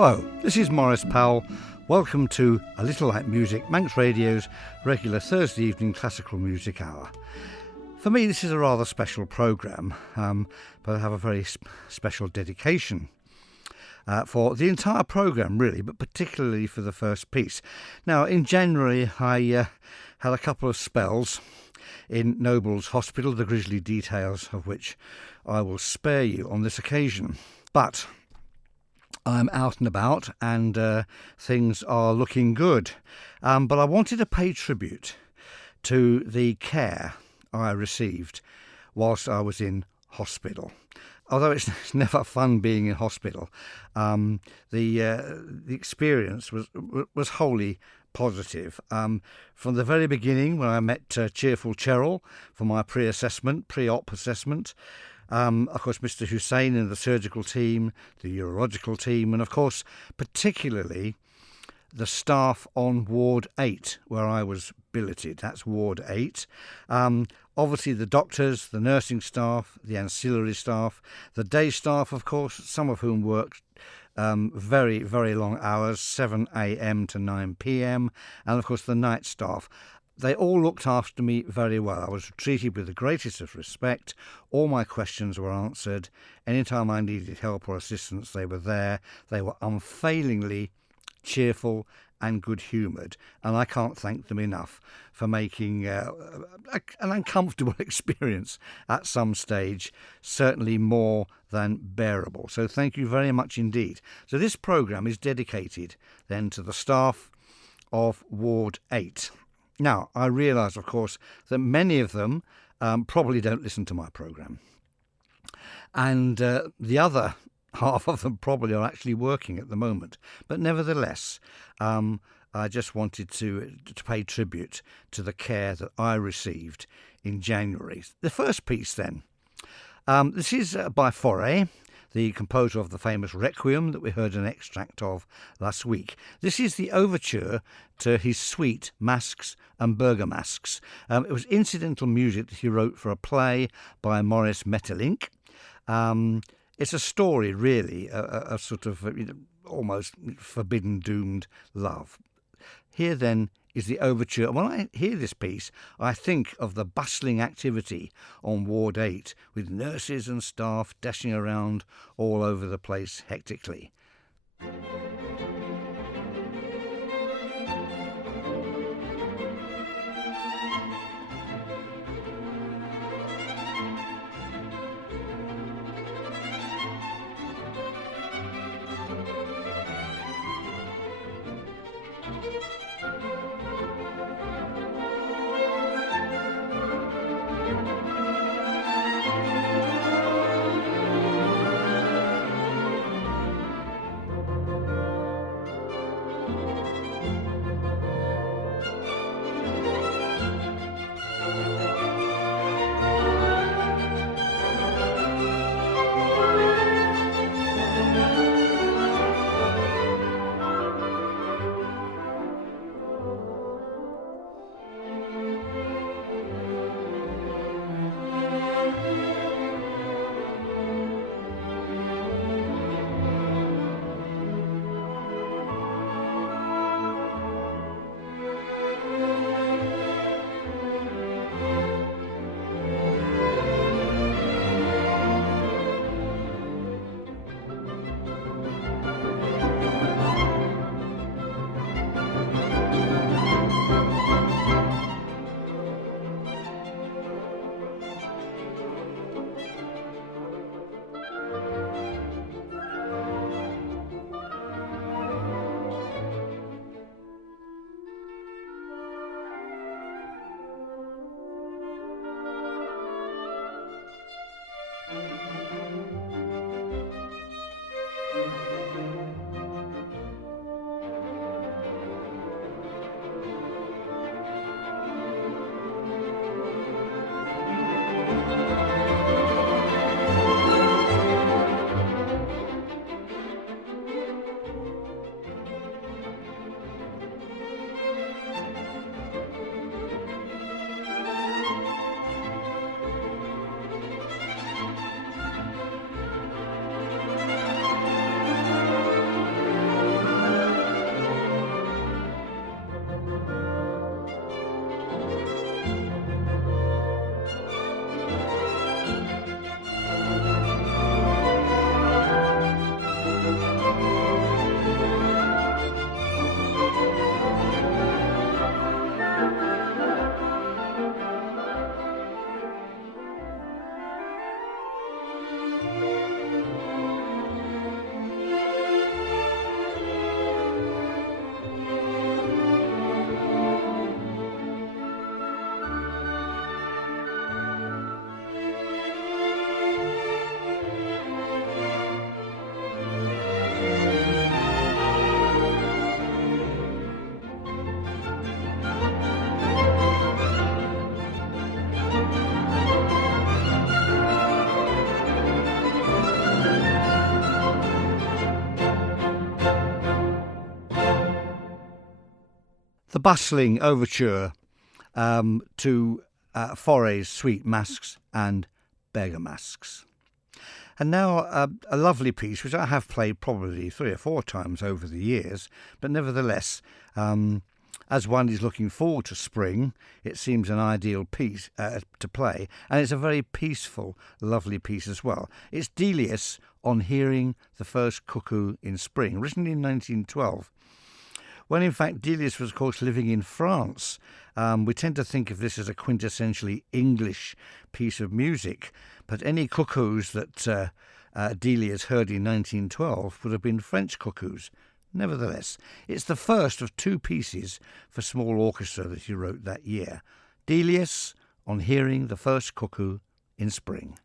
Hello, this is Maurice Powell. Welcome to A Little Like Music, Manx Radio's regular Thursday evening classical music hour. For me, this is a rather special programme, but I have a very special dedication for the entire programme, really, but particularly for the first piece. Now, in January, I had a couple of spells in Noble's Hospital, the grisly details of which I will spare you on this occasion. But I'm out and about and things are looking good. But I wanted to pay tribute to the care I received whilst I was in hospital. Although it's never fun being in hospital, the experience was wholly positive. From the very beginning, when I met Cheerful Cheryl for my pre-op assessment, of course, Mr. Hussein and the surgical team, the urological team, and of course, particularly the staff on Ward 8, where I was billeted. That's Ward 8. Obviously, the doctors, the nursing staff, the ancillary staff, the day staff, of course, some of whom worked very, very long hours, 7 a.m. to 9 p.m, and of course, the night staff. They all looked after me very well. I was treated with the greatest of respect. All my questions were answered. Anytime I needed help or assistance, they were there. They were unfailingly cheerful and good-humoured, and I can't thank them enough for making an uncomfortable experience at some stage certainly more than bearable. So thank you very much indeed. So this programme is dedicated then to the staff of Ward 8. Now, I realise, of course, that many of them probably don't listen to my programme. And the other half of them probably are actually working at the moment. But nevertheless, I just wanted to pay tribute to the care that I received in January. The first piece then. This is by Faure, the composer of the famous Requiem that we heard an extract of last week. This is the overture to his suite, Masks and Bergamasks. It was incidental music that he wrote for a play by Maurice Maeterlinck. It's a story, really, a sort of almost forbidden, doomed love. Here, then, is the overture. When I hear this piece, I think of the bustling activity on Ward 8, with nurses and staff dashing around all over the place hectically. the bustling overture to Faure's Sweet Masks and Beggar Masks. And now a lovely piece which I have played probably 3 or 4 times over the years, but nevertheless, as one is looking forward to spring, it seems an ideal piece to play, and it's a very peaceful, lovely piece as well. It's Delius on Hearing the First Cuckoo in Spring, written in 1912. When in fact Delius was, of course, living in France. We tend to think of this as a quintessentially English piece of music, but any cuckoos that Delius heard in 1912 would have been French cuckoos. Nevertheless, it's the first of 2 pieces for small orchestra that he wrote that year. Delius on Hearing the First Cuckoo in Spring.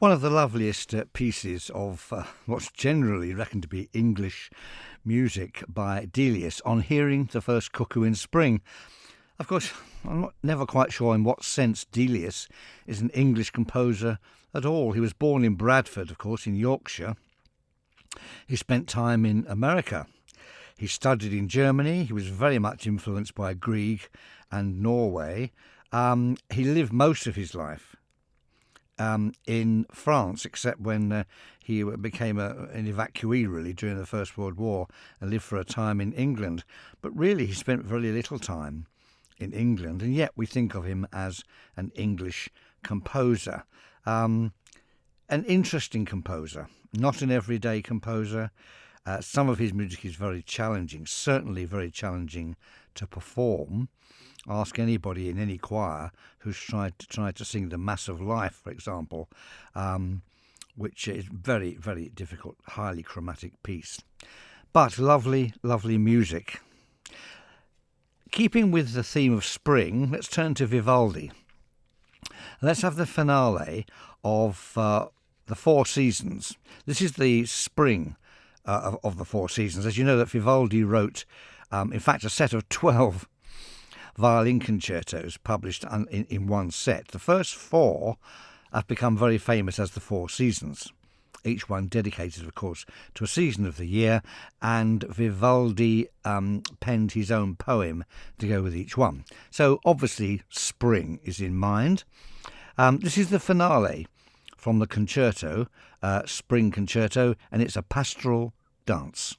One of the loveliest pieces of what's generally reckoned to be English music by Delius, On Hearing the First Cuckoo in Spring. Of course, never quite sure in what sense Delius is an English composer at all. He was born in Bradford, of course, in Yorkshire. He spent time in America. He studied in Germany. He was very much influenced by Grieg and Norway. He lived most of his life in France, except when he became an evacuee, really, during the First World War, and lived for a time in England. But really, he spent very little time in England, and yet we think of him as an English composer. An interesting composer, not an everyday composer. Some of his music is very challenging, certainly very challenging to perform. Ask anybody in any choir who's tried to sing the Mass of Life, for example, which is very, very difficult, highly chromatic piece. But lovely, lovely music. Keeping with the theme of spring, let's turn to Vivaldi. Let's have the finale of the Four Seasons. This is the spring of the Four Seasons. As you know, that Vivaldi wrote, in fact, a set of 12 violin concertos published in one set. The first four have become very famous as the Four Seasons, each one dedicated, of course, to a season of the year, and Vivaldi penned his own poem to go with each one. So obviously spring is in mind. This is the finale from the concerto, Spring Concerto, and it's a pastoral dance.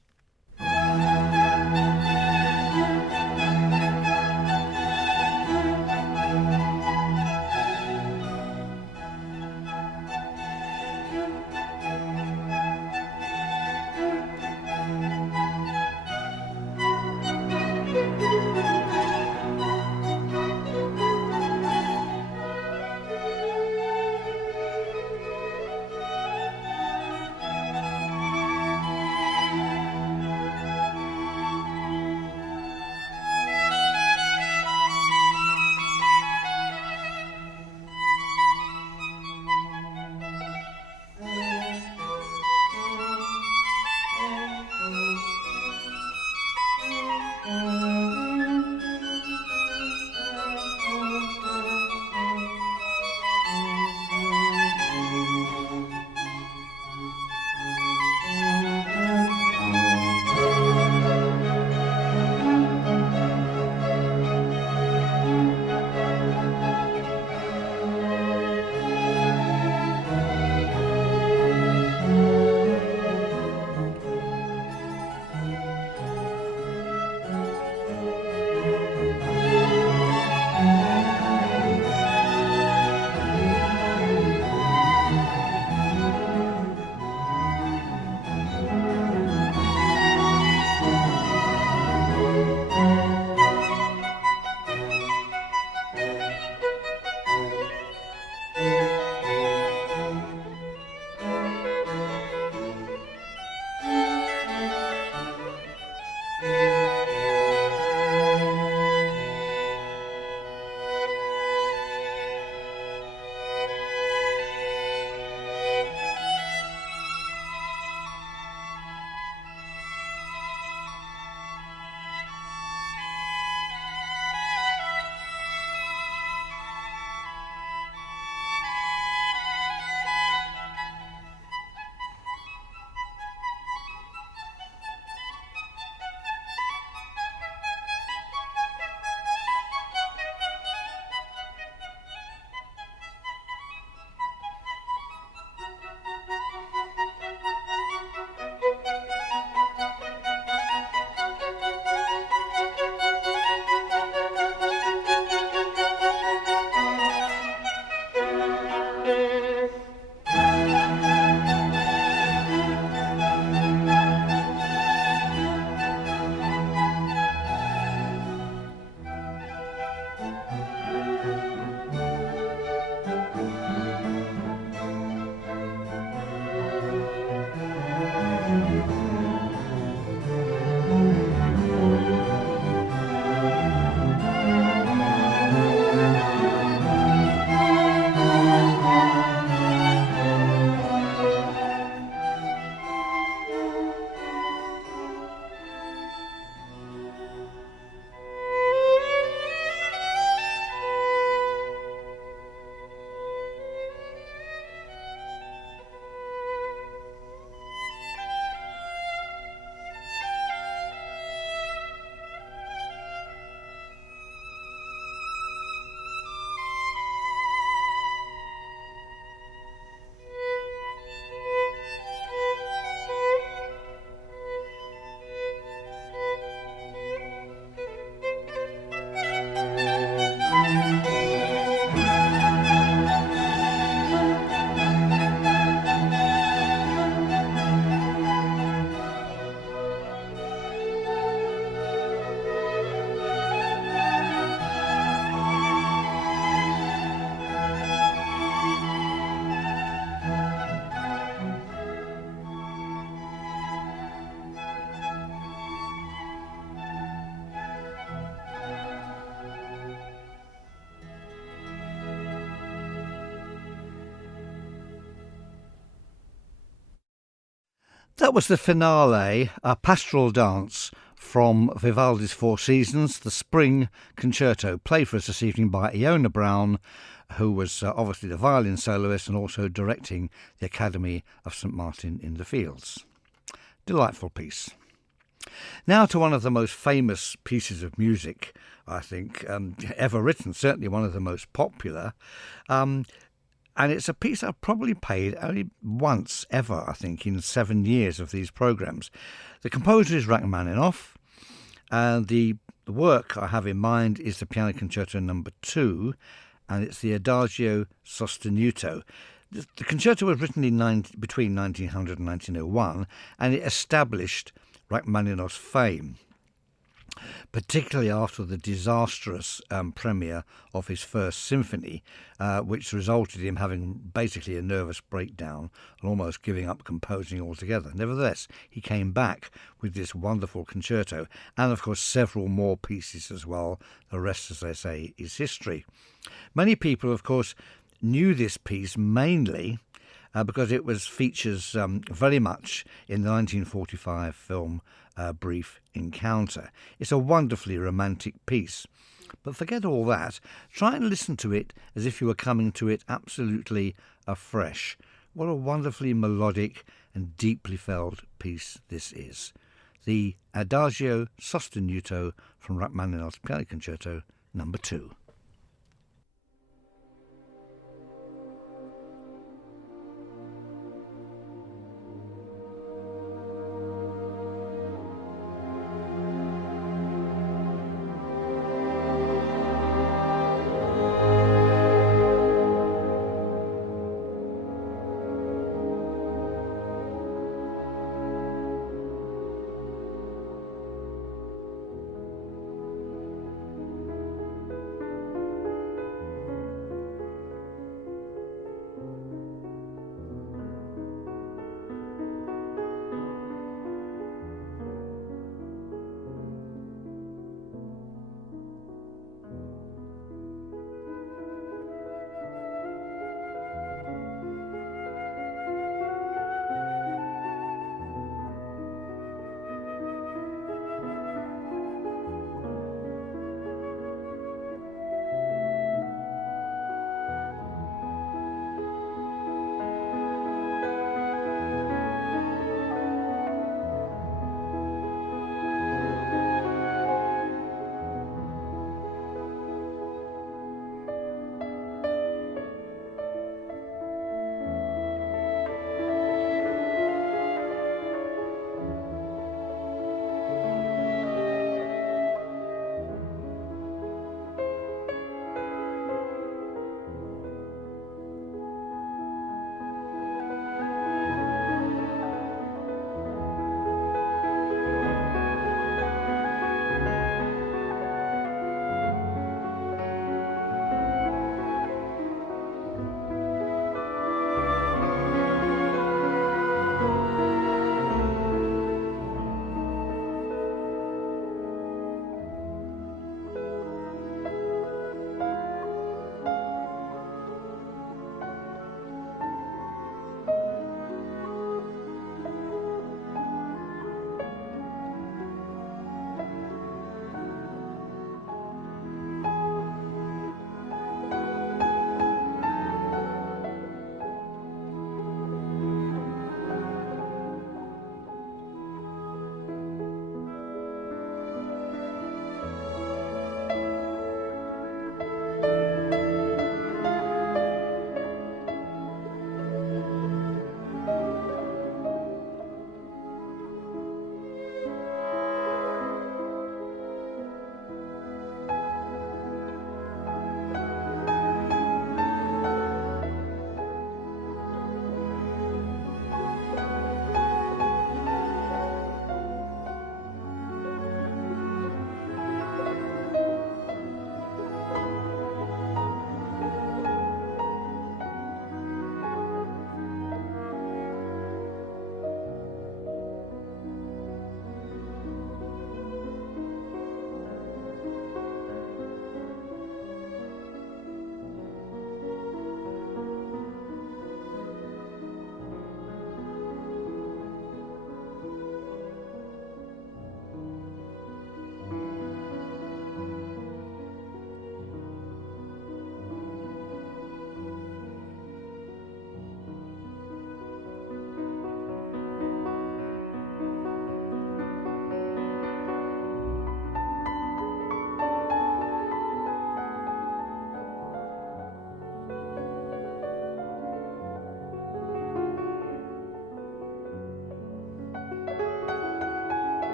That was the finale, a pastoral dance from Vivaldi's Four Seasons, the Spring Concerto, played for us this evening by Iona Brown, who was obviously the violin soloist and also directing the Academy of St Martin in the Fields. Delightful piece. Now to one of the most famous pieces of music, I think, ever written, certainly one of the most popular. And it's a piece I've probably played only once ever, I think, in 7 years of these programmes. The composer is Rachmaninoff, and the work I have in mind is the Piano Concerto No. 2, and it's the Adagio Sostenuto. The concerto was written between 1900 and 1901, and it established Rachmaninoff's fame, particularly after the disastrous premiere of his first symphony, which resulted in him having basically a nervous breakdown and almost giving up composing altogether. Nevertheless, he came back with this wonderful concerto, and of course several more pieces as well. The rest, as they say, is history. Many people, of course, knew this piece mainly because it features very much in the 1945 film Brief Encounter. It's a wonderfully romantic piece. But forget all that. Try and listen to it as if you were coming to it absolutely afresh. What a wonderfully melodic and deeply felt piece this is. The Adagio Sostenuto from Rachmaninoff's Piano Concerto No. 2.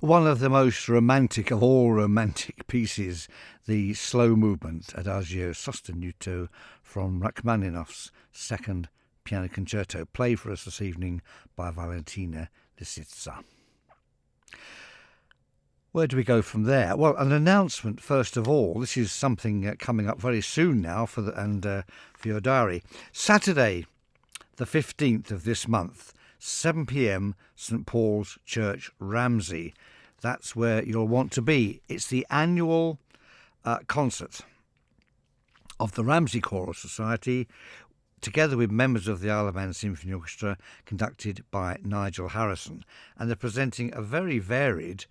One of the most romantic of all romantic pieces, the slow movement Adagio sostenuto from Rachmaninoff's second piano concerto, played for us this evening by Valentina Lisitsa. Where do we go from there? Well, an announcement first of all. This is something coming up very soon now for your diary. Saturday, the 15th of this month, 7 p.m, St Paul's Church, Ramsey. That's where you'll want to be. It's the annual concert of the Ramsey Choral Society, together with members of the Isle of Man Symphony Orchestra, conducted by Nigel Harrison. And they're presenting a very varied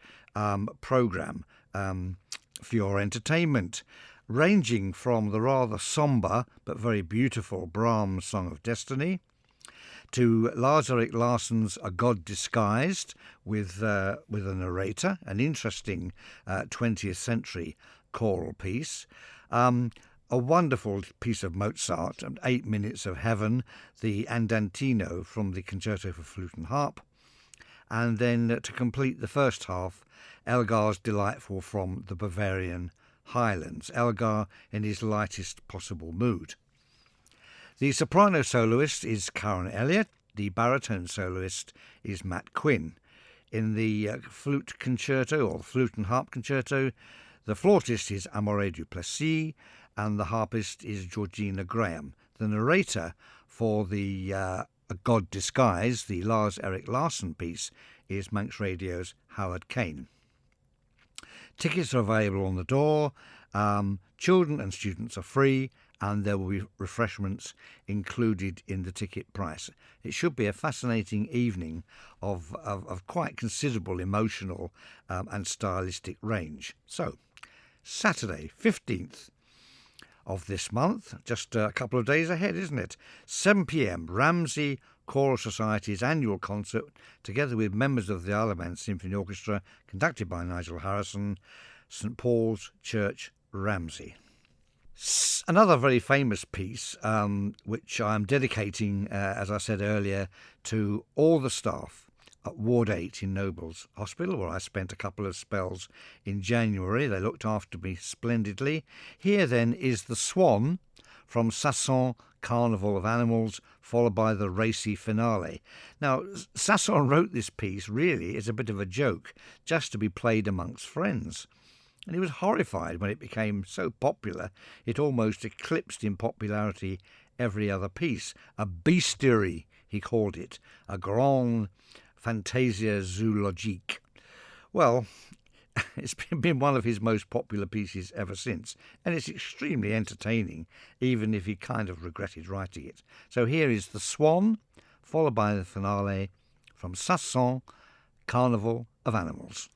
programme for your entertainment, ranging from the rather sombre but very beautiful Brahms Song of Destiny to Lars-Erik Larsson's A God Disguised with a narrator, an interesting 20th century choral piece. A wonderful piece of Mozart, 8 Minutes of Heaven, the Andantino from the Concerto for Flute and Harp, and then to complete the first half, Elgar's Delightful from the Bavarian Highlands, Elgar in his lightest possible mood. The soprano soloist is Karen Elliott, the baritone soloist is Matt Quinn. In the flute concerto, or flute and harp concerto, the flautist is Amaury Duplessis, and the harpist is Georgina Graham. The narrator for the A God Disguised, the Lars-Erik Larsson piece, is Manx Radio's Howard Kane. Tickets are available on the door. Children and students are free, and there will be refreshments included in the ticket price. It should be a fascinating evening of quite considerable emotional and stylistic range. So, Saturday, 15th of this month, just a couple of days ahead, isn't it? 7 p.m, Ramsey Choral Society's annual concert, together with members of the Isle of Man Symphony Orchestra, conducted by Nigel Harrison, St Paul's Church, Ramsey. Another very famous piece, which I'm dedicating, as I said earlier, to all the staff at Ward 8 in Nobles Hospital, where I spent a couple of spells in January. They looked after me splendidly. Here then is The Swan from Saint-Saëns Carnival of Animals, followed by the racy finale. Now, Saint-Saëns wrote this piece really as a bit of a joke, just to be played amongst friends. And he was horrified when it became so popular it almost eclipsed in popularity every other piece. A bestiary, he called it, a grande fantasia zoologique. Well, it's been one of his most popular pieces ever since, and it's extremely entertaining, even if he kind of regretted writing it. So here is The Swan, followed by the finale from Saint-Saëns Carnival of Animals.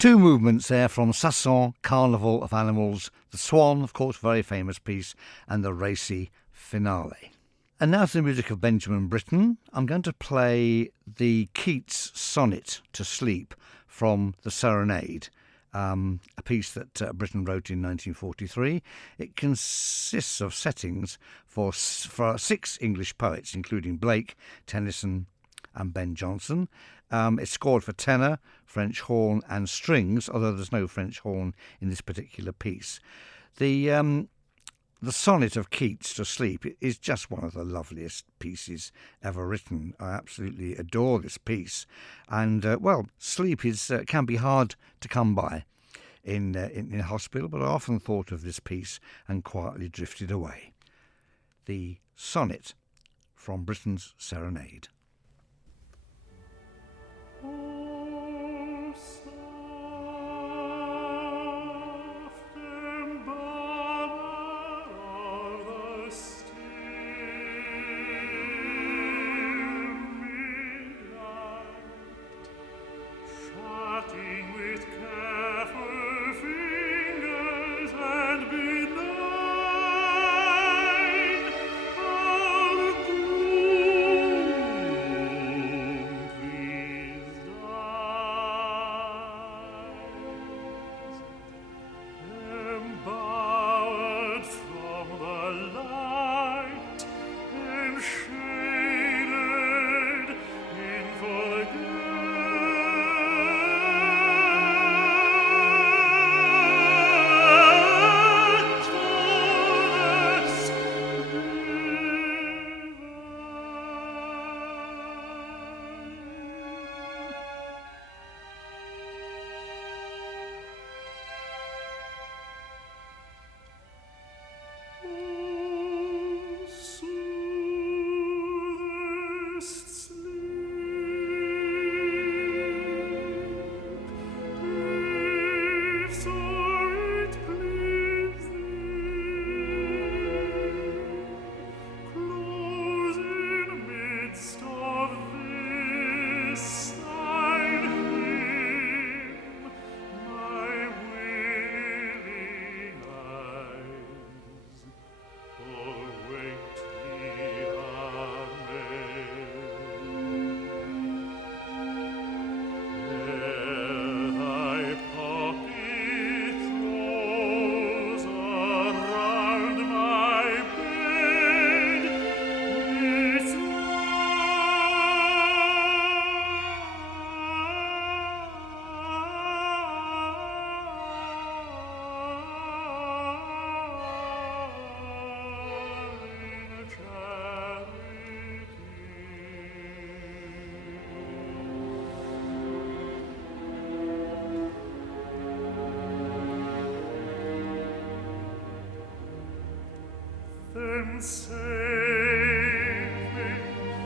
Two movements there from Saint-Saëns, Carnival of Animals, the Swan, of course, very famous piece, and the racy finale. And now to the music of Benjamin Britten. I'm going to play the Keats sonnet to sleep from the Serenade, a piece that Britten wrote in 1943. It consists of settings for 6 English poets, including Blake, Tennyson and Ben Jonson. It's scored for tenor, French horn and strings, although there's no French horn in this particular piece. The sonnet of Keats to sleep is just one of the loveliest pieces ever written. I absolutely adore this piece. And, sleep can be hard to come by in hospital, but I often thought of this piece and quietly drifted away. The sonnet from Britten's Serenade.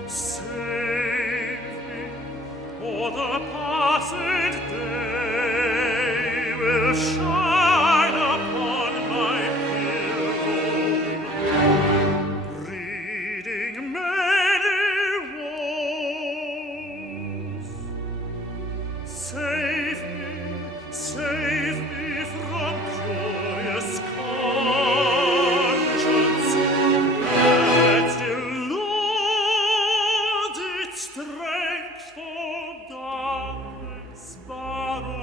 Save me, for the passed day will shine upon my pillow, reading many woes. Save me from curious conscience that still lords its strength for darkness borrows.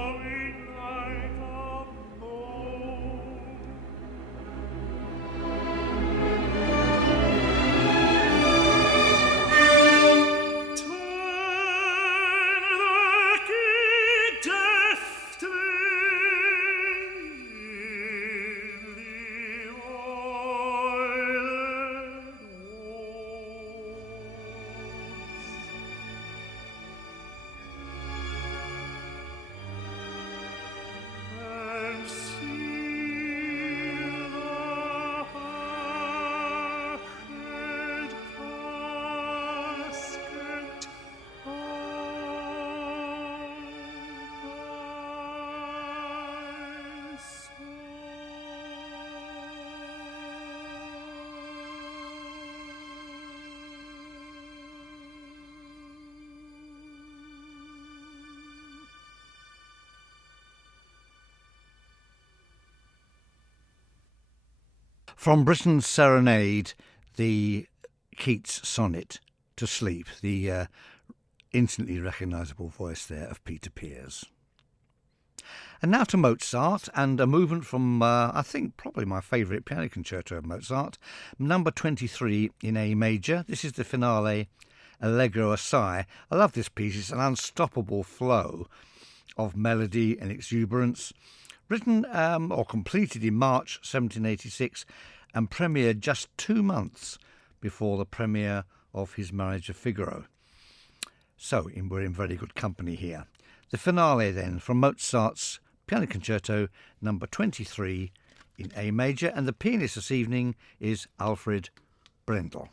From Britten's Serenade, the Keats sonnet to Sleep, the instantly recognisable voice there of Peter Pears. And now to Mozart, and a movement from, I think, probably my favourite piano concerto of Mozart, number 23 in A major. This is the finale, Allegro assai. I love this piece. It's an unstoppable flow of melody and exuberance. Written or completed in March 1786 and premiered just 2 months before the premiere of his Marriage of Figaro. So we're in very good company here. The finale then from Mozart's Piano Concerto number 23 in A major, and the pianist this evening is Alfred Brendel.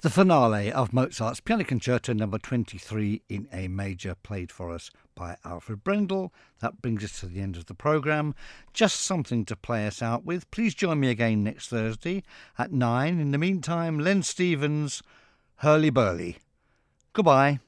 The finale of Mozart's Piano Concerto No. 23 in A major, played for us by Alfred Brendel. That brings us to the end of the programme. Just something to play us out with. Please join me again next Thursday at 9. In the meantime, Len Stevens, Hurly Burly. Goodbye.